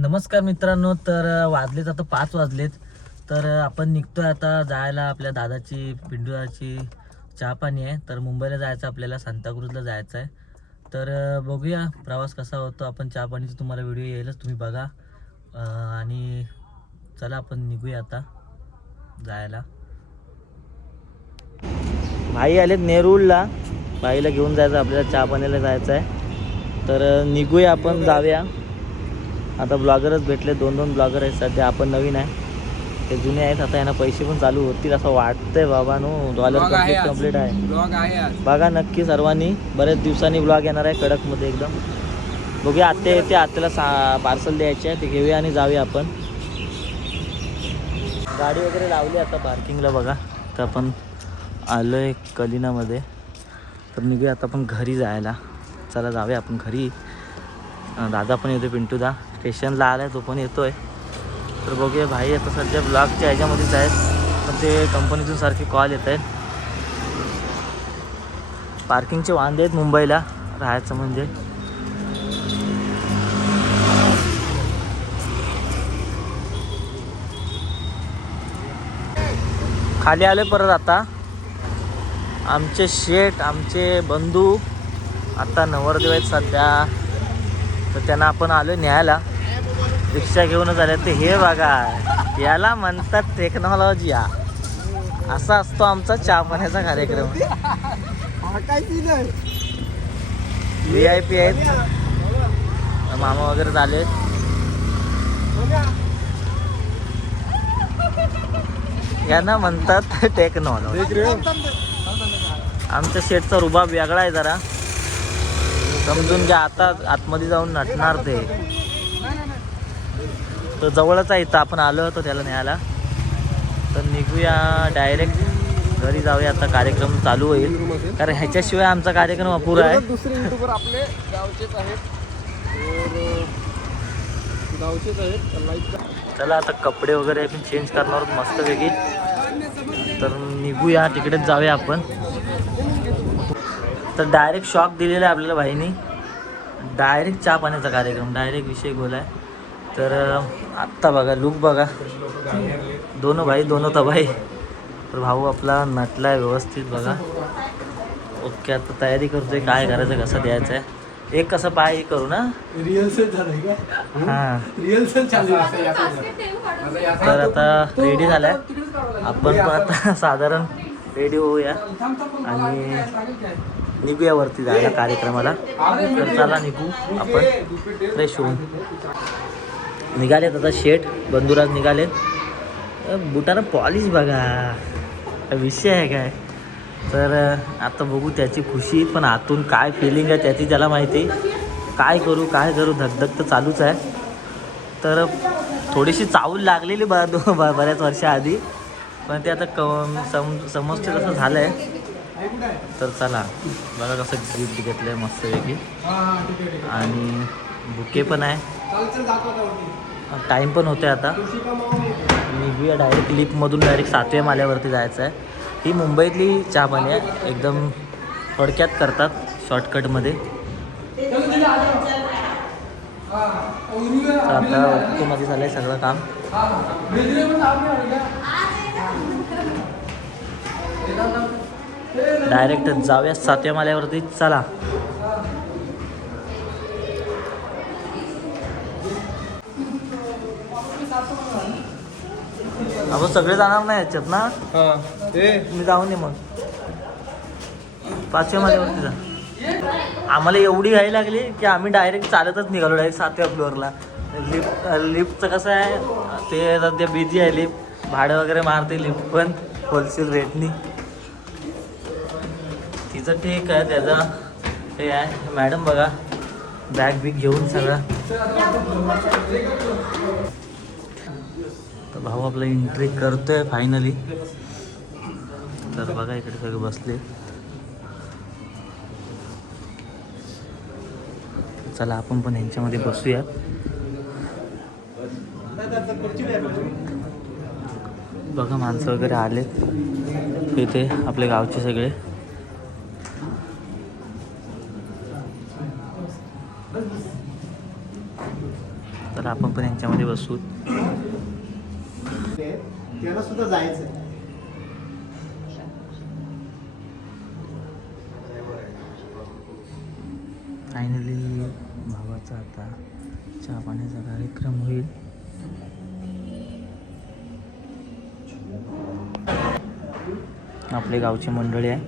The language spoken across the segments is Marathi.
नमस्कार मित्रांनो, तर वाजलेत आता 5 वाजलेत. तर आपण निघतोय आता जायला. आपल्या दादाची पिंटूची चहा पाणी आहे. तर मुंबईला जायचं, आपल्याला सांताक्रूजला जायचं आहे. तर बघूया प्रवास कसा होतो. आपण चहा पाणीचा तुम्हाला व्हिडिओ येईलच, तुम्ही बघा. आणि चला आपण निघूया आता जायला. भाई आलेत नेरूळला, भाईला घेऊन जायचं, आपल्याला चहा पाण्याला जायचं आहे. तर निघूया आपण, जाऊया. आता ब्लॉगरच भेटले, 2 ब्लॉगर आहेत सध्या. आपण नवीन आहे, ते जुने आहेत. आता यांना पैसे पण चालू होतील असं वाटतंय बाबा. नो डॉलर कंप्लीट आहे. बघा नक्की सर्वांनी, बरेच दिवसांनी ब्लॉग येणार आहे कडकमध्ये एकदम. बघूया, आत्या येते, आत्याला पार्सल द्यायचे आहे, ते घेऊया आणि जाऊया आपण. गाडी वगैरे लावली आता पार्किंगला बघा. तर आपण आलो आहे कलिनामध्ये. तर निघूया आता आपण घरी जायला. चला जाऊया आपण घरी. दादा पण येतो, पिंटूदा स्टेशनला आला आहे, तो पण येतो आहे. तर बघूया. भाई आता सध्या ब्लॉगच्या ह्याच्यामध्येच आहेत, पण ते कंपनीतून सारखे कॉल येत आहेत. पार्किंगचे वांदे आहेत मुंबईला राहायचं म्हणजे. खाली आले परत आता. आमचे शेठ, आमचे बंधू आता नवरदेव आहेत सध्या. तर त्यांना आपण आलो न्यायला, रिक्षा घेऊनच आले. ते हे बघा, याला म्हणतात टेक्नॉलॉजी. असा असतो आमचा चहा पाण्याचा कार्यक्रम. VIP आहेत, मामा वगैरे झाले. यांना म्हणतात टेक्नॉलॉजी. आमच्या शेठचा रुबाब वेगळा आहे जरा, समजून घ्या. आता आतमध्ये जाऊन नटणार ते. तर जवळच आहे, इथं आपण आलो होतो त्याला न्यायला. तर निघूया डायरेक्ट घरी जाऊया. आता कार्यक्रम चालू होईल, कारण ह्याच्याशिवाय आमचा कार्यक्रम अपुरा आहे. दुसरे युट्यूबर आपले गावचेच आहेत. चला आता कपडे वगैरे पण चेंज करणार मस्तपैकी. तर निघूया, तिकडेच जाऊया आपण. तर डायरेक्ट शॉक दिलेला आहे आपल्याला भाईनी. डायरेक्ट चहा पाण्याचा कार्यक्रम, डायरेक्ट विषय गोलाय. तर आत्ता बघा लुक बघा, दोनो भाई दोनो तबाई. तर भाऊ आपला नटला आहे व्यवस्थित बघा. ओके, आता तयारी करतोय, काय करायचं, कसं द्यायचं आहे. एक कसं पाय करू ना, रिहर्सल झालंय का? हां. रिहर्सल चालू आहे. तर आता रेडी झालाय आपण पण. आता साधारण रेडी होऊया आणि निघूया वरती जायला कार्यक्रमाला. तर चला निघू आपण फ्रेश होऊन. निघालेत आता शेठ बंधुराज निघालेत. बुटाला पॉलिश बघा, विषय आहे काय. तर आता बघू त्याची खुशी, पण आतून काय फिलिंग आहे त्याची त्याला माहिती. काय करू धगधग तर चालूच आहे. तर थोडीशी चावल लागलेली बऱ्याच वर्षाआधी, पण ते आता समजते तसं झालं आहे. तर चला बघा कसं गिफ्ट घेतलं आहे मस्तपैकी. आणि बुके पण आहे, टाईम पण होते आता. निघूया डायरेक्ट लिफ्टमधून, डायरेक्ट 7व्या माल्यावरती जायचं आहे. ही मुंबईतली चहा पाणी आहे, एकदम थोडक्यात करतात शॉर्टकटमध्ये. आता ओकेमध्ये झालं आहे सगळं काम. डायरेक्ट जाऊया 7व्या माल्यावरती. चला आपण सगळे जाणार नाही याच्यात ना. मी जाऊन ये मग 5व्या माल्यावरती जा. आम्हाला एवढी घाई लागली की आम्ही डायरेक्ट चालतच निघालो डायरेक्ट 7व्या फ्लोअरला. लिफ्टचं कसं आहे, ते सध्या बिझी आहे लिफ्ट, भाडं वगैरे मारते लिफ्ट पण होलसेल रेटनी. तिचं ठीक आहे, त्याचं हे आहे. मॅडम बघा बॅग बिग घेऊन सगळं. तर भाऊ आपला एंट्री करतोय फायनली. तर बघा इकडे सगळे बसले. चला आपण पण ह्यांच्यामध्ये बसूया. बघा माणसं वगैरे आलेत इथे, आपले गावचे सगळे. तर आपण आपण पण यांच्यामध्ये बसू. त्याला सुद्धा जायचं. फायनली भावाचा आता चहा पाण्याचा कार्यक्रम होईल. आपले गावची मंडळी आहे.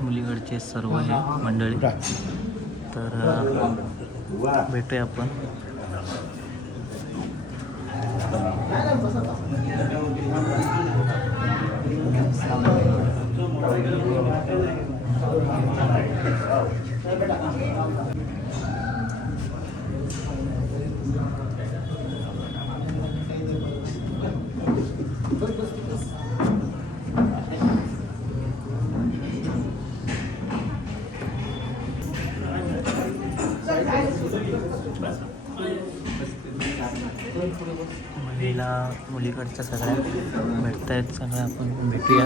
मुलीकडचे सर्व हे मंडळी. तर भेटूया आपण. मुलीला मुलीकडच्या सगळ्या भेटत आहेत. सगळ्या आपण भेटूया.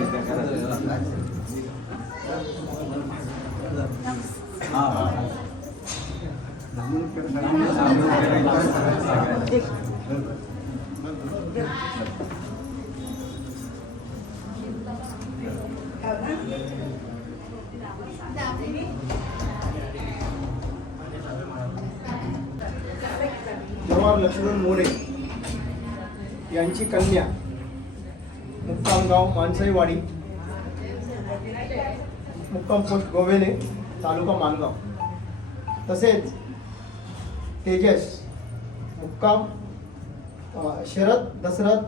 जवाहर लक्ष्मण मोरे यांची कन्या, मुक्काम गाव माणसाईवाडी, मुक्काम पोस्ट गोवेले, तालुका मानगाव. तसेच तेजस मुक्काम शरद दशरथ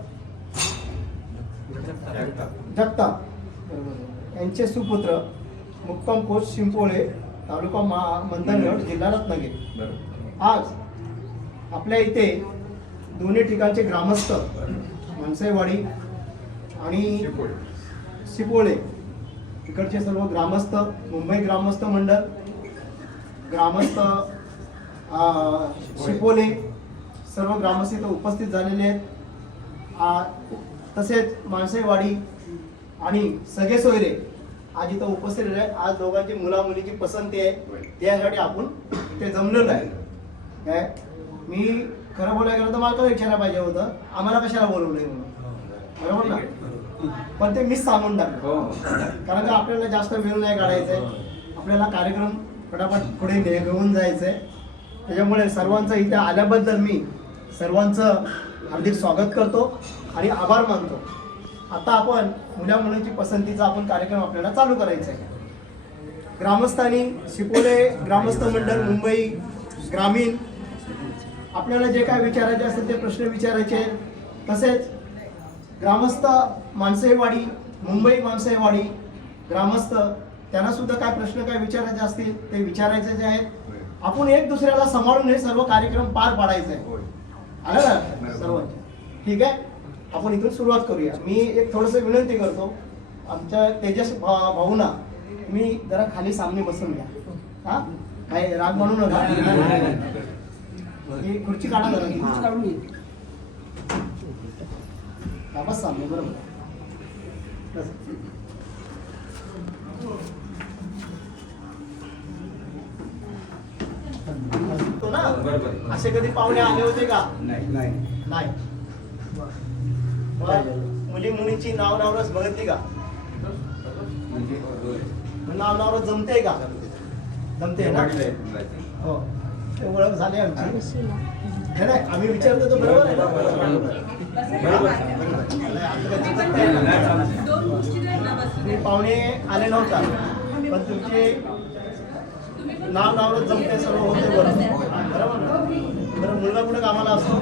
जगताप यांचे सुपुत्र, मुक्काम पोस्ट शिंपोळे, तालुका मंथनगड, जिल्हा रत्नागिरी. आज आपल्या इथे दोन्ही ठिकाणचे ग्रामस्थ, मनसेवाडी आणि सिपोळे इकडचे सर्व ग्रामस्थ, मुंबई ग्रामस्थ मंडळ, ग्रामस्थ शिपोले, सर्व ग्रामस्थ इथं उपस्थित झालेले आहेत. तसेच माणसेवाडी आणि सगळे सोयरे आज इथं उपस्थित आहेत. आज दोघांची मुला मुलीची पसंती आहे, त्यासाठी आपण इथे जमलेलो आहे. काय मी खरं बोलायला गेलं तर मला तो विचारायला पाहिजे होतं, आम्हाला कशाला बोलवलंय म्हणून, बरोबर ना? पण ते मीच सांगून टाकतो, कारण का आपल्याला जास्त वेळ नाही काढायचा आहे, आपल्याला कार्यक्रम फटाफट पुढे घेऊन जायचंय. त्याच्यामुळे सर्वांचं इथे आल्याबद्दल मी सर्वांचं हार्दिक स्वागत करतो आणि आभार मानतो. आता आपण मुला मुलींची पसंतीचा आपण कार्यक्रम आपल्याला चालू करायचा आहे. ग्रामस्थांनी, शिपोले ग्रामस्थ मंडळ, मुंबई ग्रामीण, आपल्याला जे काय विचारायचे असतील ते प्रश्न विचारायचे. तसेच ग्रामस्थ माणसेवाडी, मुंबई माणसेवाडी ग्रामस्थ, त्यांना सुद्धा काय प्रश्न काय विचारायचे असतील ते विचारायचे जे आहेत. आपण एक दुसऱ्याला सांभाळून हे सर्व कार्यक्रम पार पाडायचा आहे. आलं ना सर्वांच्या? ठीक आहे, आपण इथून सुरुवात करूया. मी एक थोडंसं विनंती करतो, आमच्या तेजस भाऊना मी जरा खाली सामने बसून घ्या. हा, काय राग म्हणू नका. ही खुर्ची काढा जरा, खुर्ची काढून घे. बस सामने, बरोबर. तो ना असे कधी पाहुणे आले होते का? नाही. मुली मुलींची नाव नावरस बघितली का? नाव नावरस जमते का? जमते ना? हो, ओळख झाली आमची. नाही, आम्ही विचारतो तर बरोबर आहे. पाहुणे आले नव्हता, पण तुमचे नाव नावरच जमते, सर्व होते बरोबर. बरोबर ना? बरं, मुलगा कुठे कामाला असतो?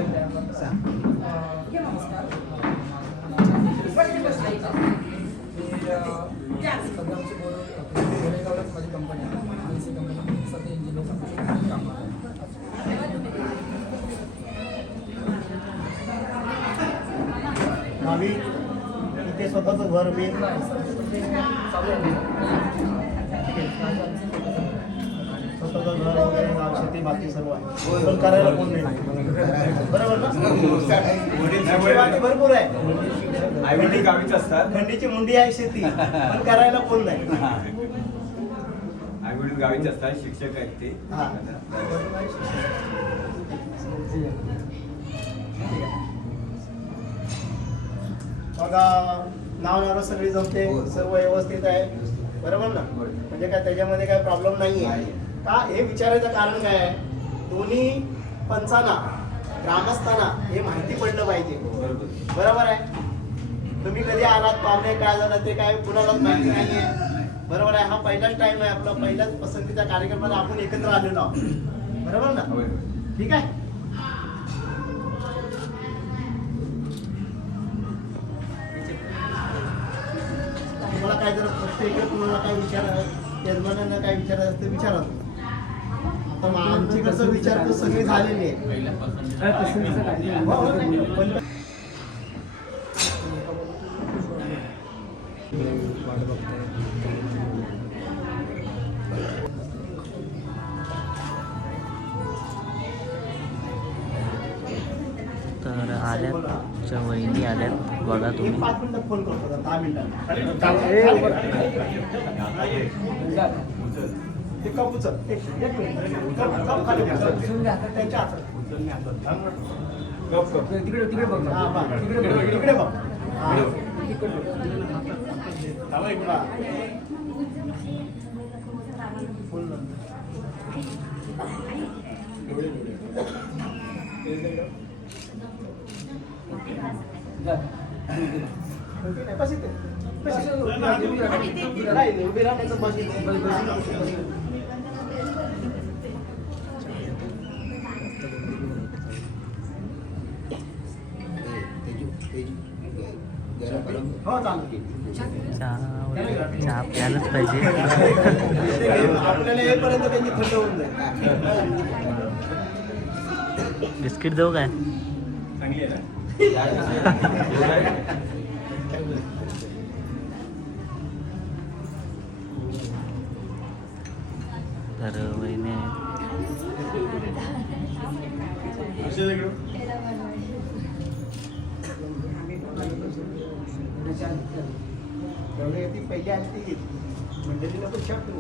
आम्ही इथे स्वतःचं घर मी स्वतःचं घर वगैरे, शेती बाकी सर्व आहे, पण करायला कोण नाही. बरोबर ना? शेती भरपूर आहे, गावीच असतात, खंडीची मुंडी आहे शेती, पण करायला कोण नाही. वडील गावीच असतात, शिक्षक आहेत ते. हा. बघा नाव नाव सगळी जमते, सर्व व्यवस्थित आहे, बरोबर ना? म्हणजे काय त्याच्यामध्ये काय प्रॉब्लेम नाहीये का? हे विचारायचं कारण काय आहे, दोन्ही पंचांना ग्रामस्थांना हे माहिती पडलं पाहिजे, बरोबर आहे? तुम्ही कधी आलात, पाहुणे काय झालं ते काय कुणालाच माहिती नाहीये, बरोबर आहे? हा पहिलाच टाइम आहे आपला, पहिलाच पसंतीचा कार्यक्रमाला आपण एकत्र आलेलो आहोत, बरोबर ना? ठीक आहे. तुम्हाला काय जर प्रत्येक तुम्हाला काय यजमानांना काय विचारायचं असतं विचारा. आता मग आमची कसं विचारतो सगळे झालेले आहेत. तर आल्याच्या वहिनी आल्यात बघा तुम्ही. 5 मिनिटात फोन करतो, 10 मिनिटात ते कप उचल, एक मिनिट कप खाली त्यांच्या हातात तिकडे बघ, तिकडे बघ. उभी राहण्याचं बस. हो चालू. चहा प्यायलाच पाहिजे. आपल्याला येईपर्यंत त्यांची थंड होऊन जाईल. बिस्किट देऊ काय? चांगली आहे ना? तर वहिनी ती पहिली आली ती मंडळीला पण शकतो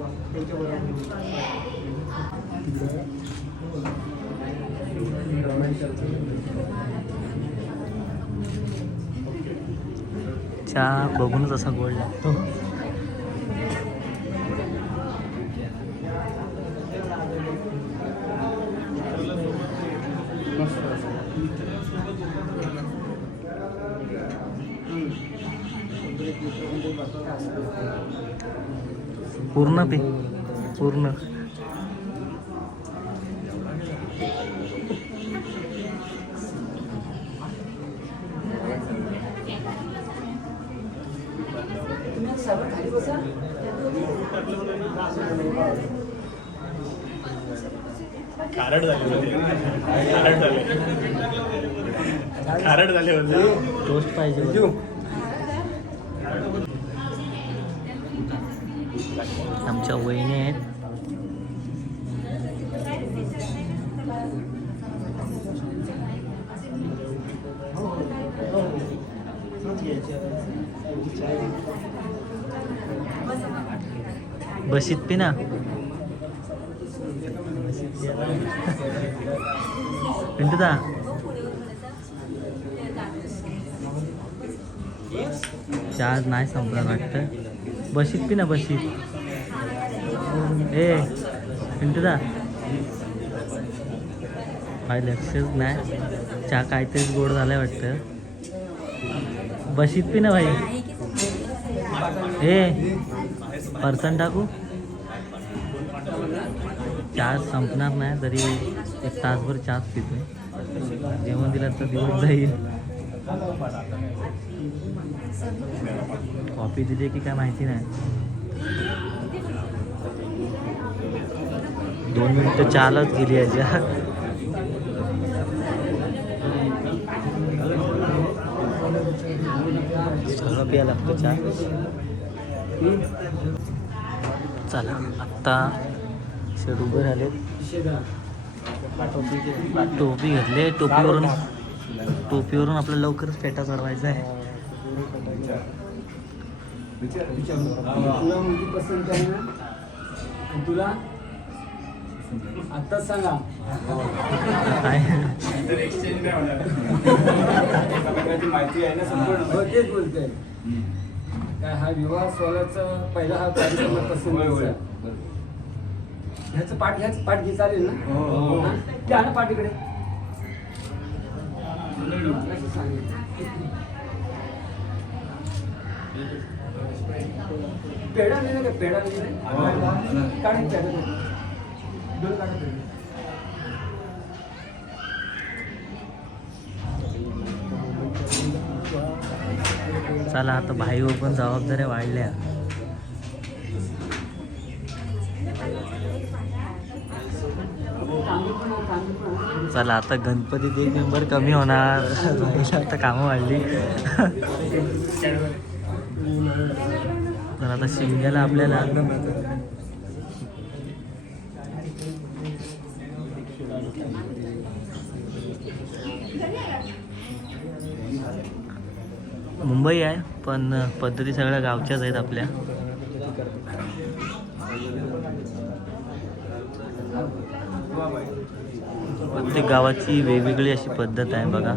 चहा बघूनच असा गोड लागतो. पूर्ण पे पूर्ण. खारट झाले टोस्ट पाहिजे. आमच्या वहिनी आहेत. बशीत पी ना. पिंटूदा चहा नाही संपला वाटतं. बशीत पी ना बशीत. ए पिंटूदा माझं लक्षच नाही. चहा काहीतरीच गोड झालाय वाटतं. बशीत पी ना भाई. ए पर्सन टाकू. चहा संपणार नाही तरी 1 तासभर चहाच पितोय. जेवण दिलं तर दिवस जाईल. कॉफी दिली की काय माहिती नाही. 2 मिनिटं चहालाच गेली याच्या. सगळं प्यायला लागतं चहा. चला आत्ता शेड उभे राहिले. टोपी घातली. टोपीवरून आपल्याला लवकरच पेटा चढवायचा आहे. तुला आत्ताच सांगा. काय तर एक्सचेंज नाही होणार. एका प्रकारची माहिती आहे ना संपूर्ण. हो तेच बोलतोय. काय हा विवाह सोहळ्याचा पहिला हा कार्यक्रम होय, होय. पसंत. ह्याचं पाठ घे चालेल ना? हो. हा? ते आणा पाठीकडे. असं सांगेल. पेढा नाही का? पेढा नाही काढून पेढा दे. दोन काढा पेढे. चला आता भाईवर पण जबाबदाऱ्या वाढल्या. चला आता गणपतीत एक मेंबर कमी होणार. भाईला आता कामं वाढली. तर आता शिमग्याला आपल्याला मुंबई आहे पण पद्धती सगळ्या गावच्याच आहेत आपल्या. प्रत्येक गावाची वेगवेगळी अशी पद्धत आहे बघा.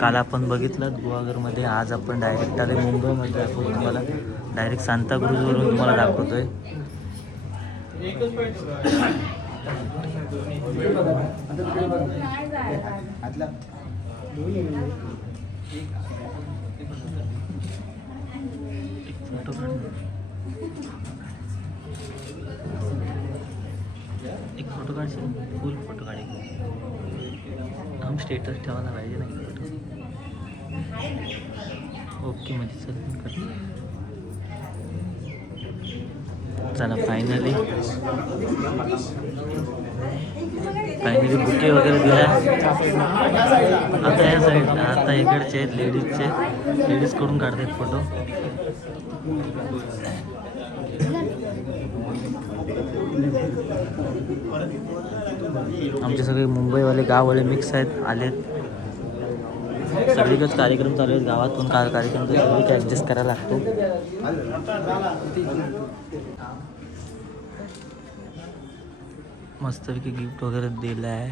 काल आपण बघितलं गुहागरमध्ये, आज आपण डायरेक्ट आले मुंबईमध्ये दाखवतो तुम्हाला. डायरेक्ट सांताक्रूजवरून तुम्हाला दाखवतोय. फोटो काढ, एक फोटो काढशील, फुल फोटो काढ. आम स्टेटस ठेवायला पाहिजे नाही फोटो. ओके म्हणजे चल. चला फायनली बुके वगैरे दिला. आता या साईड, आता इकडचे आहेत लेडीज कडून काढतात फोटो. आमचे सगळे मुंबईवाले गाववाले मिक्स आहेत, आलेत. सगळीकडेच कार्यक्रम चालू आहेत गावातून. कार्यक्रम सगळीकडे ॲडजस्ट करायला लागतो. मस्तपैकी गिफ्ट वगैरे दिलं आहे.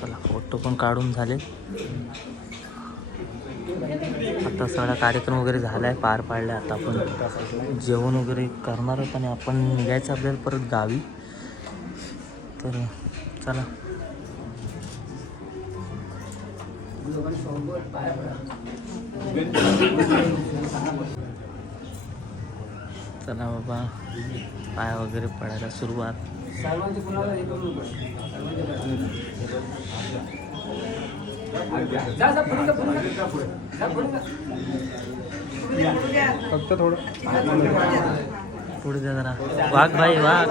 चला फोटो पण काढून झाले. आता सगळा कार्यक्रम वगैरे झाला आहे, पार पाडला. आता आपण जेवण वगैरे करणार आहोत आणि आपण निघायचं आपल्याला परत गावी. तर चला चला बाबा, पाय वगैरे पडायला सुरुवात. सर्वांचे कुणाला हे करू नको. जा पुढे फक्त थोडं पुढे द्या जरा. वाघ भाई वाघ.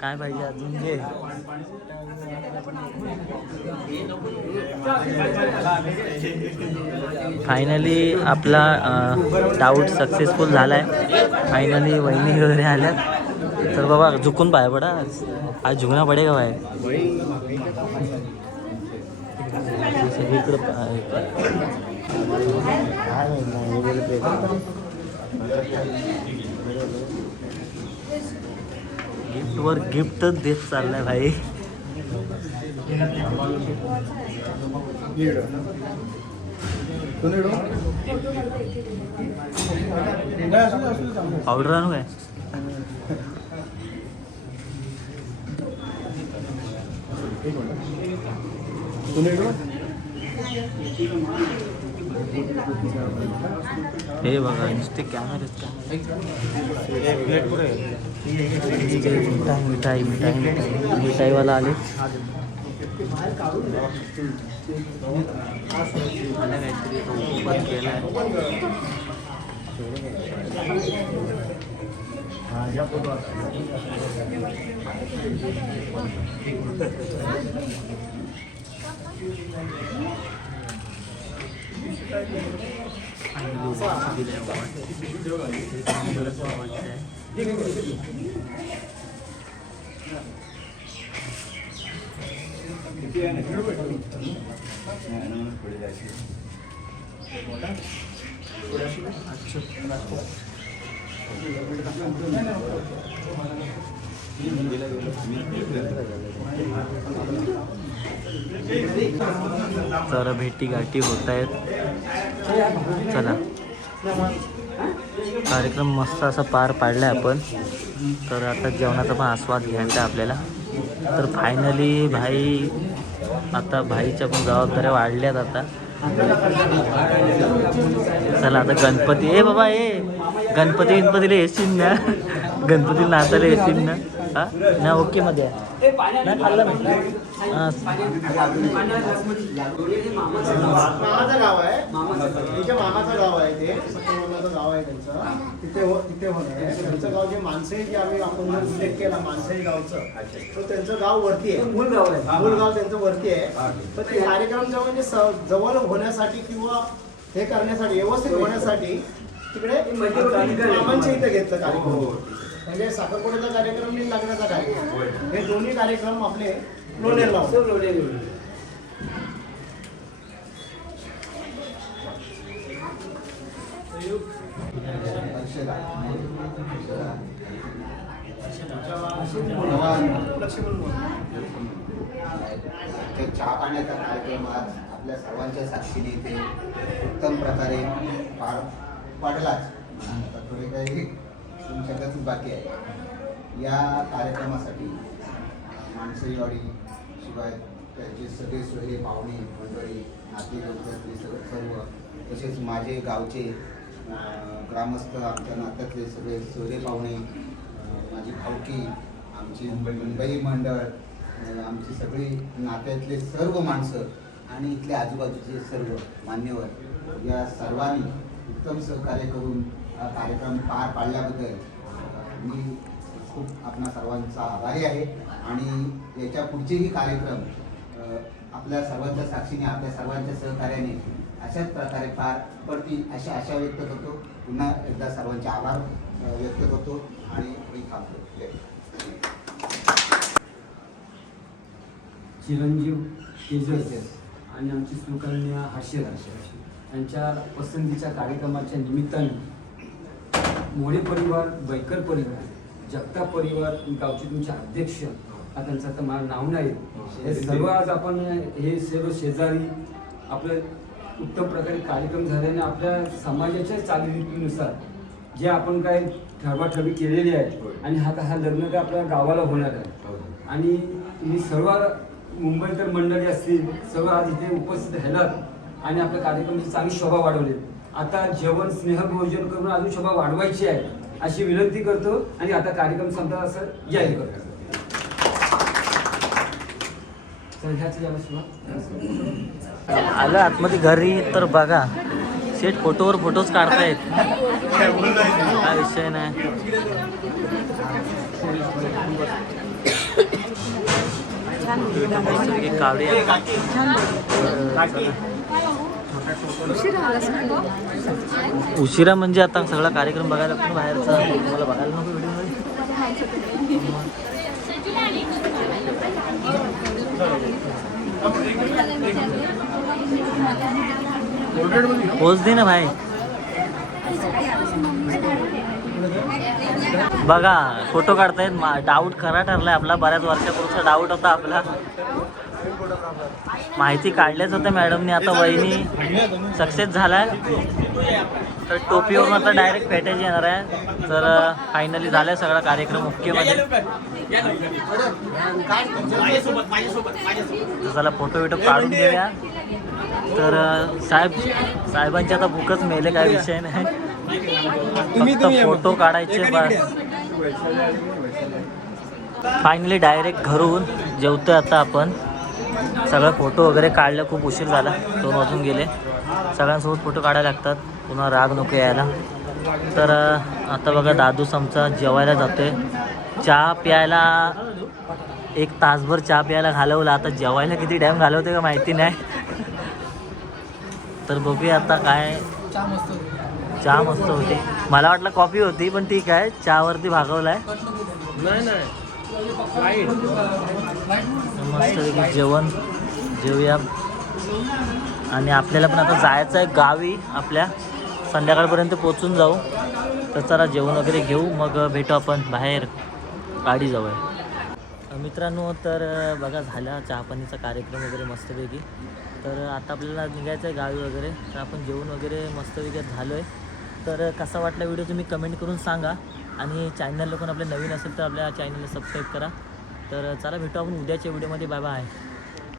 काय पाहिजे अजून घे. फायनली आपला डाऊट सक्सेसफुल झाला आहे. फायनली वहिनी वगैरे आल्यात. तर बाबा झुकून पाय पडा, आज झुकना पडेगा भाई. सगळीकडं गिफ्टवर गिफ्टच देत चाललाय भाई. पावडर आणू काय? हे बघा नुसते कॅमेरेत मिठाईवाला आले. काहीतरी ओपन केलाय. किती आहे ना? पुढे जायचे. तर भेटी गाठी होत आहेत. चला, कार्यक्रम मस्त असा पार पाडला आपण. तर आता जेवणाचा पण आस्वाद घ्यायचा आपल्याला. तर फायनली भाई, आता भाईच्या पण जबाबदाऱ्या वाढल्यात आता. चला आता गणपती, ए बाबा ए गणपतीला येशील ना, गणपतीला नाचायला येशील ना? हा ना, ओके मध्ये आहे. नाही खाल्लं नाही. हां, मामाचं गाव आहे, त्यांच्या मामाचं गाव आहे ते, मामाचं गाव आहे त्यांचं. तिथे होणार त्यांचं गाव जे माणसे जे आपण उल्लेख केला माणसाई गावचं, तर त्यांचं गाव वरती आहे, मूळ गाव त्यांचं वरती आहे. तर ते कार्यक्रमच्या म्हणजे जवळ होण्यासाठी किंवा हे करण्यासाठी व्यवस्थित होण्यासाठी तिकडे मामांच्या इथे घेतलं कार्यक्रम. म्हणजे साखरपुड्याचा कार्यक्रम आणि लग्नाचा कार्यक्रम हे दोन्ही कार्यक्रम आपले लोणेरला होते. चहा पाण्याचा कार्यक्रम आज आपल्या सर्वांच्या साक्षीने इथे उत्तम प्रकारे पार पाडलाच. आता थोडे काही तुमच्याकडे बाकी आहे. या कार्यक्रमासाठी माणसईवाडी शिवाय त्यांचे सगळे सोयरे पाहुणे मंडळी नातेवाईकातले सर्व, तसेच माझे गावचे ग्रामस्थ, आमच्या नात्यातले सगळे सोयरे पाहुणे, माझी भावकी, आमची मुंबई मंडळ, आमची सगळी नात्यातले सर्व माणसं आणि इथले आजूबाजूचे सर्व मान्यवर, या सर्वांनी उत्तम सहकार्य करून हा कार्यक्रम पार पाडल्याबद्दल मी खूप आपणा सर्वांचा आभारी आहे. आणि याच्या पुढचेही कार्यक्रम आपल्या सर्वांच्या साक्षीने, आपल्या सर्वांच्या सहकार्याने अशाच प्रकारे पार पडतील अशी आशा व्यक्त करतो. पुन्हा एकदा सर्वांचे आभार व्यक्त करतो आणि मी थांबतो. चिरंजीव तेजस आणि आमची सुकन्या हर्षद यांच्या पसंतीच्या कार्यक्रमाच्या निमित्ताने मोरे परिवार, बैकर परिवार, जगताप परिवार, गावचे तुमचे अध्यक्ष, त्यांचं आता मला नाव नाही, हे सर्व आज आपण हे सर्व शेजारी आपलं उत्तम प्रकारे कार्यक्रम झाल्याने आपल्या समाजाच्या चालीरीतीनुसार जे आपण काय ठरवाठरवी केलेली आहे आणि हा लग्न काय आपल्या गावाला होणार आहे. आणि मी सर्व मुंबईकर मंडळी असतील सर्व आज इथे उपस्थित राहिलात आणि आपल्या कार्यक्रमाची चांगली शोभा वाढवली. आता जेवण स्नेहभोजन करून अजून शोभा वाढवायची आहे अशी विनंती करतो आणि आता कार्यक्रम संपला असं जाहीर करतो. आलं आतमध्ये घरी तर बघा शेट फोटोवर फोटोज काढतायत, काय विषय नाही. उशिरा म्हणजे आता सगळा कार्यक्रम बघायला पण बाहेरचा मला बघायला नको व्हिडिओ. पोच दे ना भाई. बघा फोटो काढतायत. डाऊट खरा ठरलाय आपला, बऱ्याच वर्षापूर्वीचा डाऊट होता आपला. माहिती काढल्याच होत्या मॅडमनी. आता वहिनी सक्सेस झालाय तर टोपीवरून आता डायरेक्ट फेटायची येणार आहे. तर फायनली झालाय सगळा कार्यक्रम ओके मध्ये. चला फोटो बिटो काढून घेऊया. तर साहेबांची आता बुकच मेले, काय विषय नाही, फक्त फोटो काढायचे बस. फायनली डायरेक्ट घरून जेवतोय आता आपण. सगळं फोटो वगैरे काढलं, खूप उशीर झाला, 2 वाजून गेले. सगळ्यांसोबत फोटो काढायला लागतात, पुन्हा राग नको यायला. तर आता बघा दादूस आमचा जेवायला जातोय. चहा प्यायला 1 तासभर चहा प्यायला घालवला, आता जेवायला किती टाईम घालवते का माहिती नाही. तर बघूया आता काय. चहा मस्त होती, मला वाटलं कॉफी होती पण ठीक आहे, चहावरती भागवलाय. मस्त जेवण जेवूया. आणि आपल्याला पण आता जायचं आहे गावी आपल्या, संध्याकाळपर्यंत पोचून जाऊ. तर चला जेवण वगैरे घेऊ, मग भेटू आपण बाहेर गाडी जाऊया. मित्रांनो, तर बघा झाला चहापाणीचा कार्यक्रम वगैरे मस्तपैकी. तर आता आपल्याला निघायचं आहे गावी वगैरे. तर आपण जेवण वगैरे मस्तपैकी झालो आहे. तर कसा वाटला व्हिडिओ तुम्ही कमेंट करून सांगा. आणि चॅनल लोकांना आपल्या नवीन असेल तर आपल्या चॅनलला सबस्क्राईब करा. तर चला भेटू आपण उद्याच्या व्हिडिओमध्ये. Bye bye.